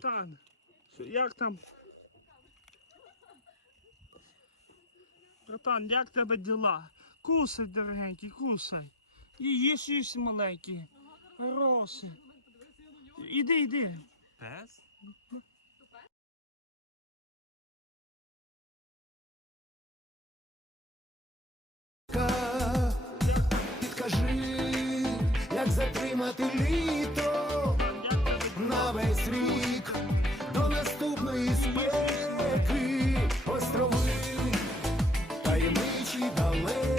Тан, як там? Братан, як тебе діла? Кусай, дорогенький, кусай. І їж, їж маленький. Хороший. Іди, іди. Пес? Підкажи, як затримати літо, нашій далекі.